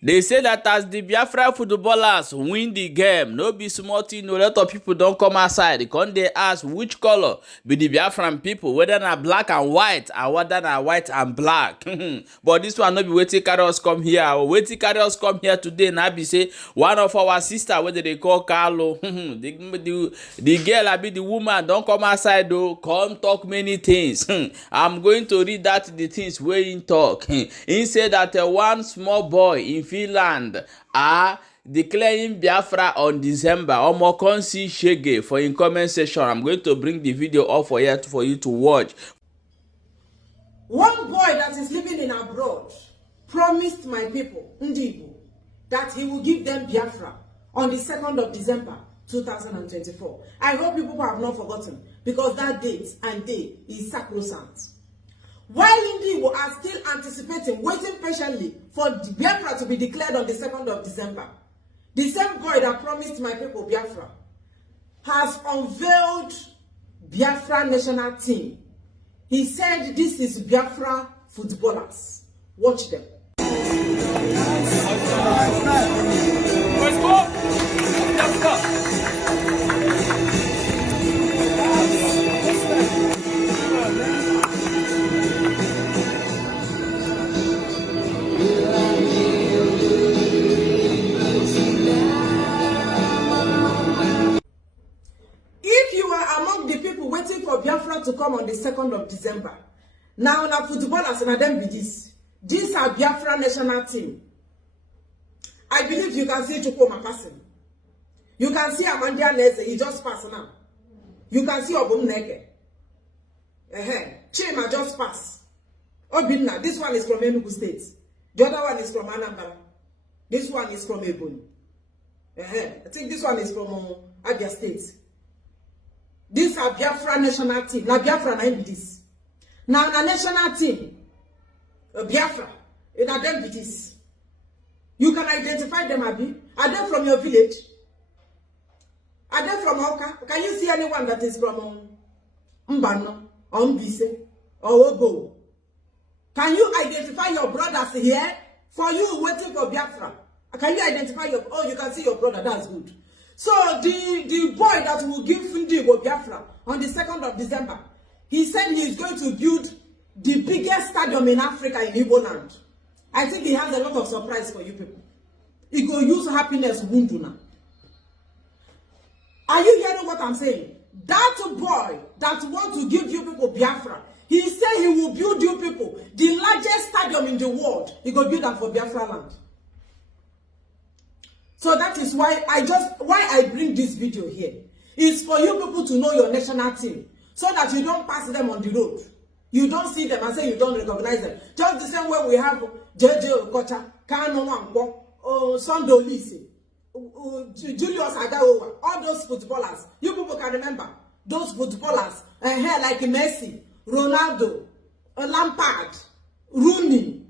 They say that as the Biafra footballers win the game, no be small thing. A lot of people don't come outside. Come they ask which color be the Biafran people, whether na black and white or whether na white and black. But this one no be wetin carry us come here. Wetin carry us come here today na be say one of our sister, whether they call Carlo, the girl, I be the woman, don't come outside though. Come talk many things. I'm going to read that the things where he talk. He said that one small boy in Finland are declaring Biafra on December. Omo come see shege for in comment section. I'm going to bring the video up for you to watch. One boy that is living in abroad promised my people, Ndibo, that he will give them Biafra on the 2nd of December 2024. I hope people have not forgotten, because that date and day is sacrosanct. While Ndibo are still anticipating, waiting patiently for Biafra to be declared on the 2nd of December, the same boy that promised my people Biafra has unveiled Biafra national team. He said this is Biafra footballers. Watch them. Let's go! Let's go! Biafra to come on the 2nd of December. Now, footballers and them be this. These are Biafra national team. I believe you can see Chukwu passing. You can see Amandia Neze, he just passed now. You can see Obum Neke. Chima just passed. Obinna, this one is from Enugu State. The other one is from Anambra. This one is from Ebonyi. I think this one is from Abia State. These are Biafra national team. Now Biafra na be this. Now the national team, Biafra, in a them be this. You can identify them, Abi. Are they from your village? Are they from Oka? Can you see anyone that is from Mbano, or Mbise, or Ogo? Can you identify your brothers here? For you waiting for Biafra. Can you identify your, oh, you can see your brother, that's good. So the boy that will give Ndibo Biafra on the 2nd of December, he said he is going to build the biggest stadium in Africa in Igbo land. I think he has a lot of surprise for you people. He will use happiness Wunduna. Are you hearing what I'm saying? That boy that wants to give you people Biafra, he said he will build you people the largest stadium in the world. He will build that for Biafra land. So that is why I bring this video here. It's for you people to know your national team, so that you don't pass them on the road. You don't see them and say you don't recognize them. Just the same way we have JJ Okocha, Kano Wangbo, Sondo Lisi, Julius Adaowa, all those footballers. You people can remember those footballers, here like Messi, Ronaldo, Lampard, Rooney,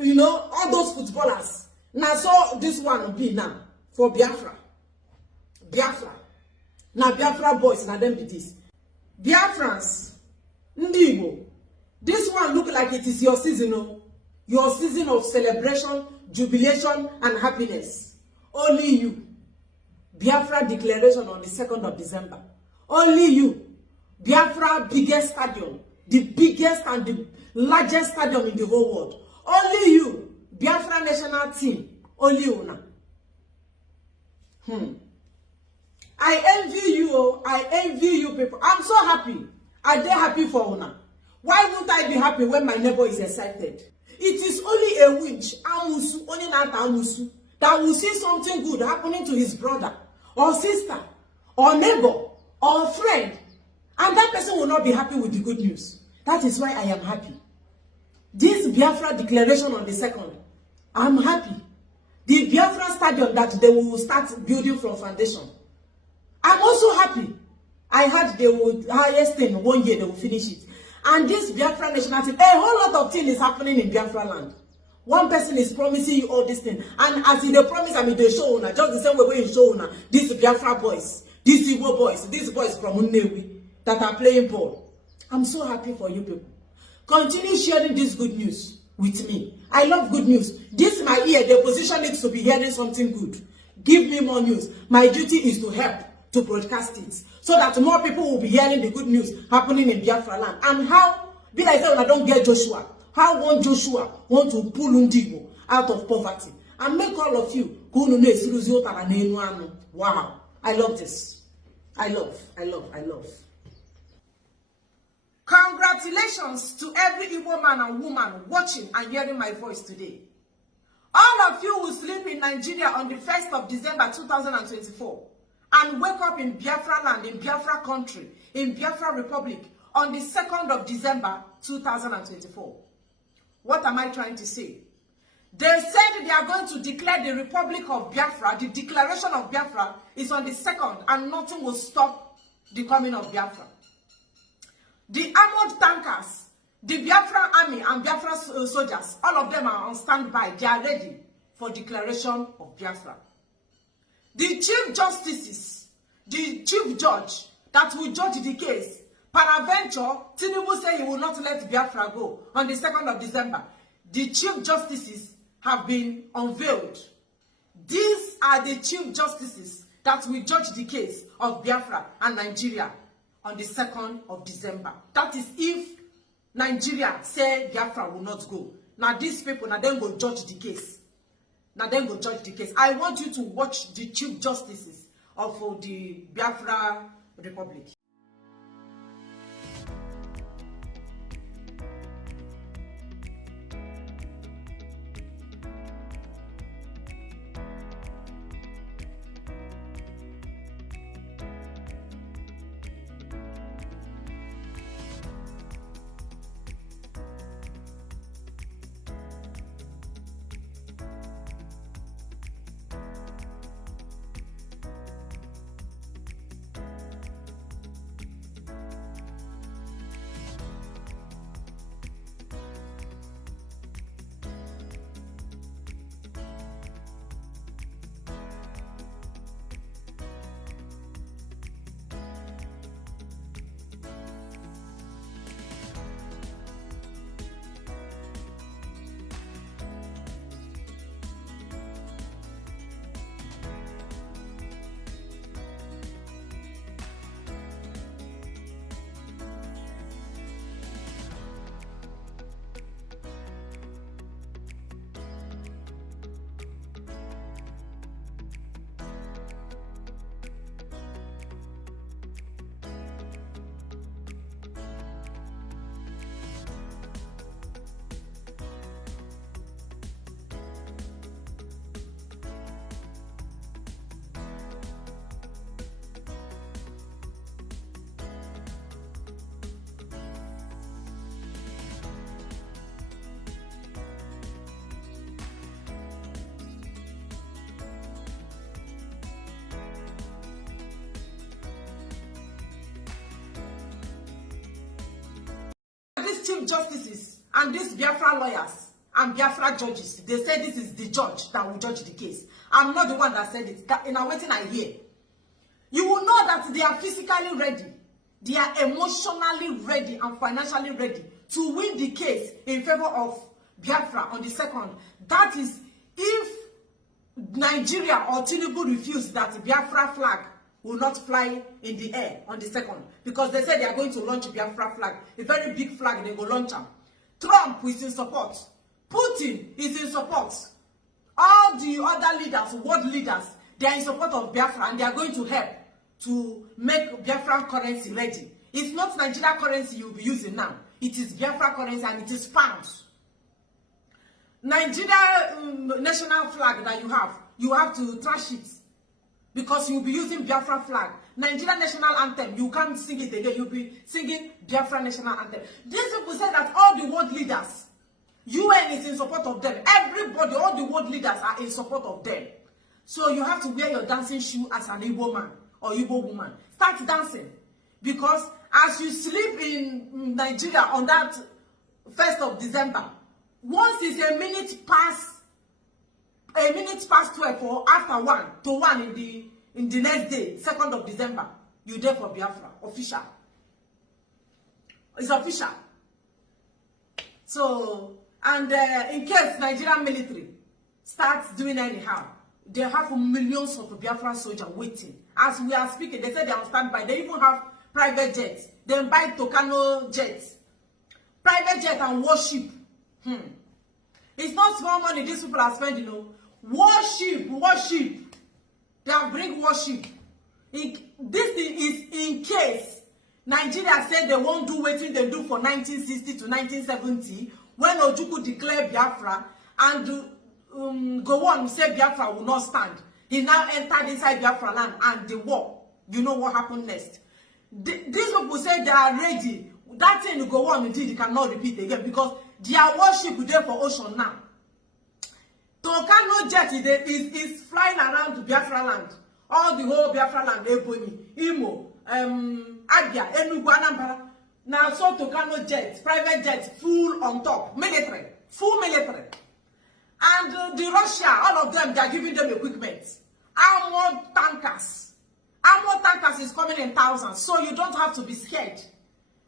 you know, all those footballers. Now, so this one will be now for Biafra. Biafra. Now, Biafra boys, now them be this. Biafrans, Ndibo. This one look like it is your season, no? Your season of celebration, jubilation, and happiness. Only you. Biafra declaration on the 2nd of December. Only you. Biafra biggest stadium. The biggest and the largest stadium in the whole world. Only you. Biafra national team, only una. I envy you, I envy you people. I'm so happy. Are they happy for una? Why won't I be happy when my neighbor is excited? It is only a witch, Amusu, only not Amusu, that will see something good happening to his brother, or sister, or neighbor, or friend, and that person will not be happy with the good news. That is why I am happy. This Biafra declaration on the 2nd, I'm happy. The Biafra stadium that they will start building from foundation, I'm also happy. I heard they would highest thing 1 year they will finish it. And this Biafra national team, a whole lot of things is happening in Biafra land. One person is promising you all this thing, and as they promise, I mean they show una just the same way you show una. These Biafra boys, these Igbo boys, these boys from Unewi that are playing ball. I'm so happy for you people. Continue sharing this good news with me. I love good news. This my ear, the opposition needs to be hearing something good. Give me more news. My duty is to help to broadcast it so that more people will be hearing the good news happening in Biafra land. And how, be like when I don't get Joshua, how one Joshua want to pull Undigo out of poverty and make all of you wow, I love this. I love. Congratulations to every Igbo man and woman watching and hearing my voice today. All of you will sleep in Nigeria on the 1st of December 2024 and wake up in Biafra land, in Biafra country, in Biafra Republic on the 2nd of December 2024. What am I trying to say? They said they are going to declare the Republic of Biafra. The declaration of Biafra is on the 2nd, and nothing will stop the coming of Biafra. The armored tankers, the Biafra army and Biafra soldiers, all of them are on standby. They are ready for declaration of Biafra. The chief justices, the chief judge that will judge the case, peradventure, Tinubu said he will not let Biafra go on the 2nd of December. The chief justices have been unveiled. These are the chief justices that will judge the case of Biafra and Nigeria on the 2nd of December. That is if Nigeria say Biafra will not go. Now these people, now then go judge the case. I want you to watch the chief justices of the Biafra Republic. Chief justices and these Biafra lawyers and Biafra judges, they say this is the judge that will judge the case. I'm not the one that said it. In a waiting I hear. You will know that they are physically ready, they are emotionally ready and financially ready to win the case in favor of Biafra on the 2nd. That is if Nigeria or Tinubu refuse that Biafra flag will not fly in the air on the 2nd, because they said they are going to launch Biafra flag, a very big flag. They go launch them. Trump is in support. Putin is in support. All the other leaders, world leaders, they are in support of Biafra, and they are going to help to make Biafra currency ready. It's not Nigeria currency you'll be using now. It is Biafra currency, and it is pounds. Nigeria national flag that you have to trash it, because you'll be using Biafra flag. Nigeria national anthem, you can't sing it again. You'll be singing Biafra national anthem. These people say that all the world leaders, UN is in support of them. Everybody, all the world leaders are in support of them. So you have to wear your dancing shoe as an Igbo man or Igbo woman. Start dancing. Because as you sleep in Nigeria on that 1st of December, once it's a minute past 12 or after 1 to 1 in the next day, 2nd of December, you're there for Biafra. Official. It's official. So And in case Nigerian military starts doing anyhow, they have millions of Biafra soldiers waiting. As we are speaking, they say they are on standby. They even have private jets. They buy Tucano jets. Private jet and warship. It's not small money these people are spending, you know. Warship. They have bring warship. This is in case Nigeria said they won't do what they do for 1960 to 1970 when Ojukwu declared Biafra and go on say Biafra will not stand. He now entered inside Biafra land and the war. You know what happened next. These people say they are ready. That thing go on until they cannot repeat again because their warship is there for ocean now. Tucano jet is flying around Biafra land. All the whole Biafra land, Ebonyi, Imo, Abia, Enugu, Anambra. Now so Tucano jets, private jets, full on top, military, full military. And the Russia, all of them, they are giving them equipment. Armored tankers. Armored tankers is coming in thousands, so you don't have to be scared.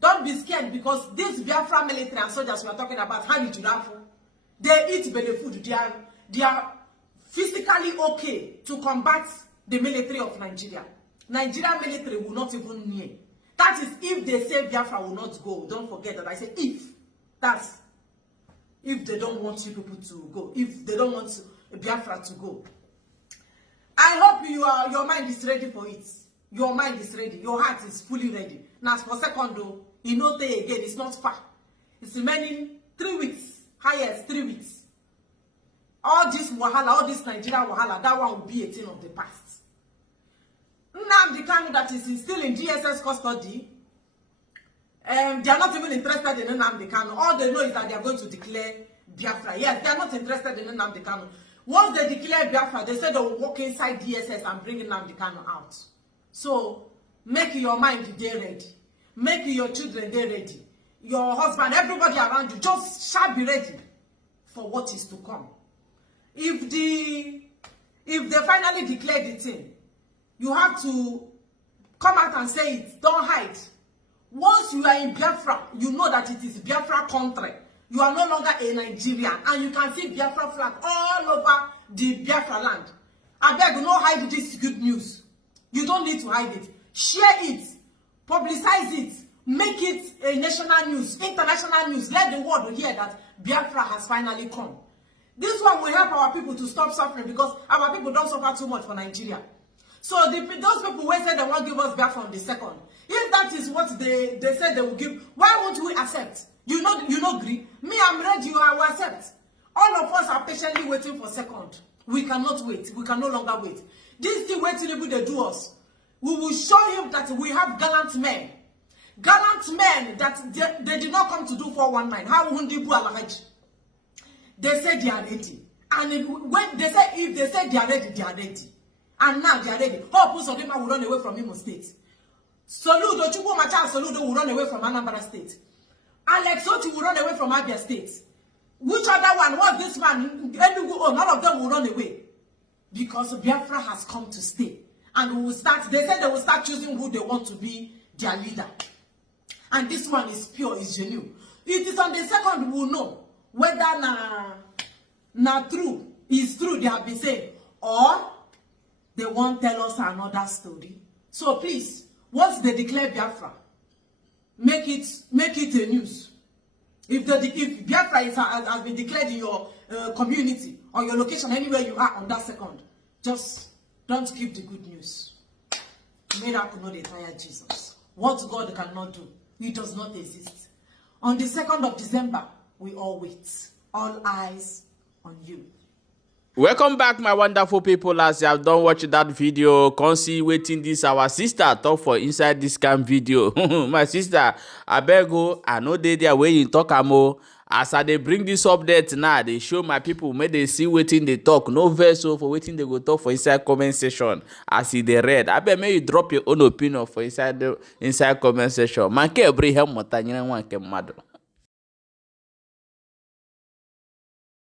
Don't be scared because this Biafra military and soldiers we are talking about, how you do that for? They eat better food. They are physically okay to combat the military of Nigeria. Nigerian military will not even near. That is if they say Biafra will not go. Don't forget that I say if. That's if they don't want you people to go. If they don't want Biafra to go. I hope your mind is ready for it. Your mind is ready. Your heart is fully ready. Now for second though, you know again, it's not far. It's remaining 3 weeks. Highest 3 weeks. All this wahala, all this Nigeria wahala, that one will be a thing of the past. Nnamdi Kanu that is still in DSS custody, they are not even interested in Nnamdi Kanu. All they know is that they are going to declare Biafra. Yes, they are not interested in Nnamdi Kanu. Once they declare Biafra, they say they will walk inside DSS and bring Nnamdi Kanu out. So, make your mind get ready. Make your children get ready. Your husband, everybody around you, just shall be ready for what is to come. If they finally declare the thing, you have to come out and say it. Don't hide. Once you are in Biafra, you know that it is Biafra country. You are no longer a Nigerian. And you can see Biafra flag all over the Biafra land. I beg, no hide this good news. You don't need to hide it. Share it. Publicize it. Make it a national news, international news. Let the world hear that Biafra has finally come. This one will help our people to stop suffering because our people don't suffer too much for Nigeria. So those people who say they won't give us Biafra on the second, if that is what they said they will give, why won't we accept? You know, agree. Me, I'm ready. I will accept. All of us are patiently waiting for second. We cannot wait. We can no longer wait. This thing waiting till they do us. We will show him that we have gallant men. Gallant men that they did not come to do 419. How would they do Alhaji? They said they are ready. And when they say if they say they are ready, they are ready. And now they are ready. Hope Uzodinma will run away from Imo State. Soludo Chukwumacha Soludo will run away from Anambra State. Alex Oti will run away from Abia State. Which other one? What this man? None of them will run away. Because Biafra has come to stay. And we will start, they said they will start choosing who they want to be their leader. And this one is pure, is genuine. It is on the second we will know whether true is true they have been saying, or they won't tell us another story. So please, once they declare Biafra, make it a news. If Biafra has been declared in your community or your location, anywhere you are on that second, just don't keep the good news. Miracle not entire Jesus. What God cannot do, it does not exist. On the 2nd of December, we all wait. All eyes on you. Welcome back, my wonderful people. As you have done watching that video, come see waiting this our sister talk for inside this scam video. My sister, I beg you, I know they there where you talk amo. As I they bring this update now, they show my people, may they see waiting they talk. No verse for waiting they go talk for inside comment section. As see they read. I bet may you drop your own opinion for inside comment section. Man, ke bring help motanya one ke mad.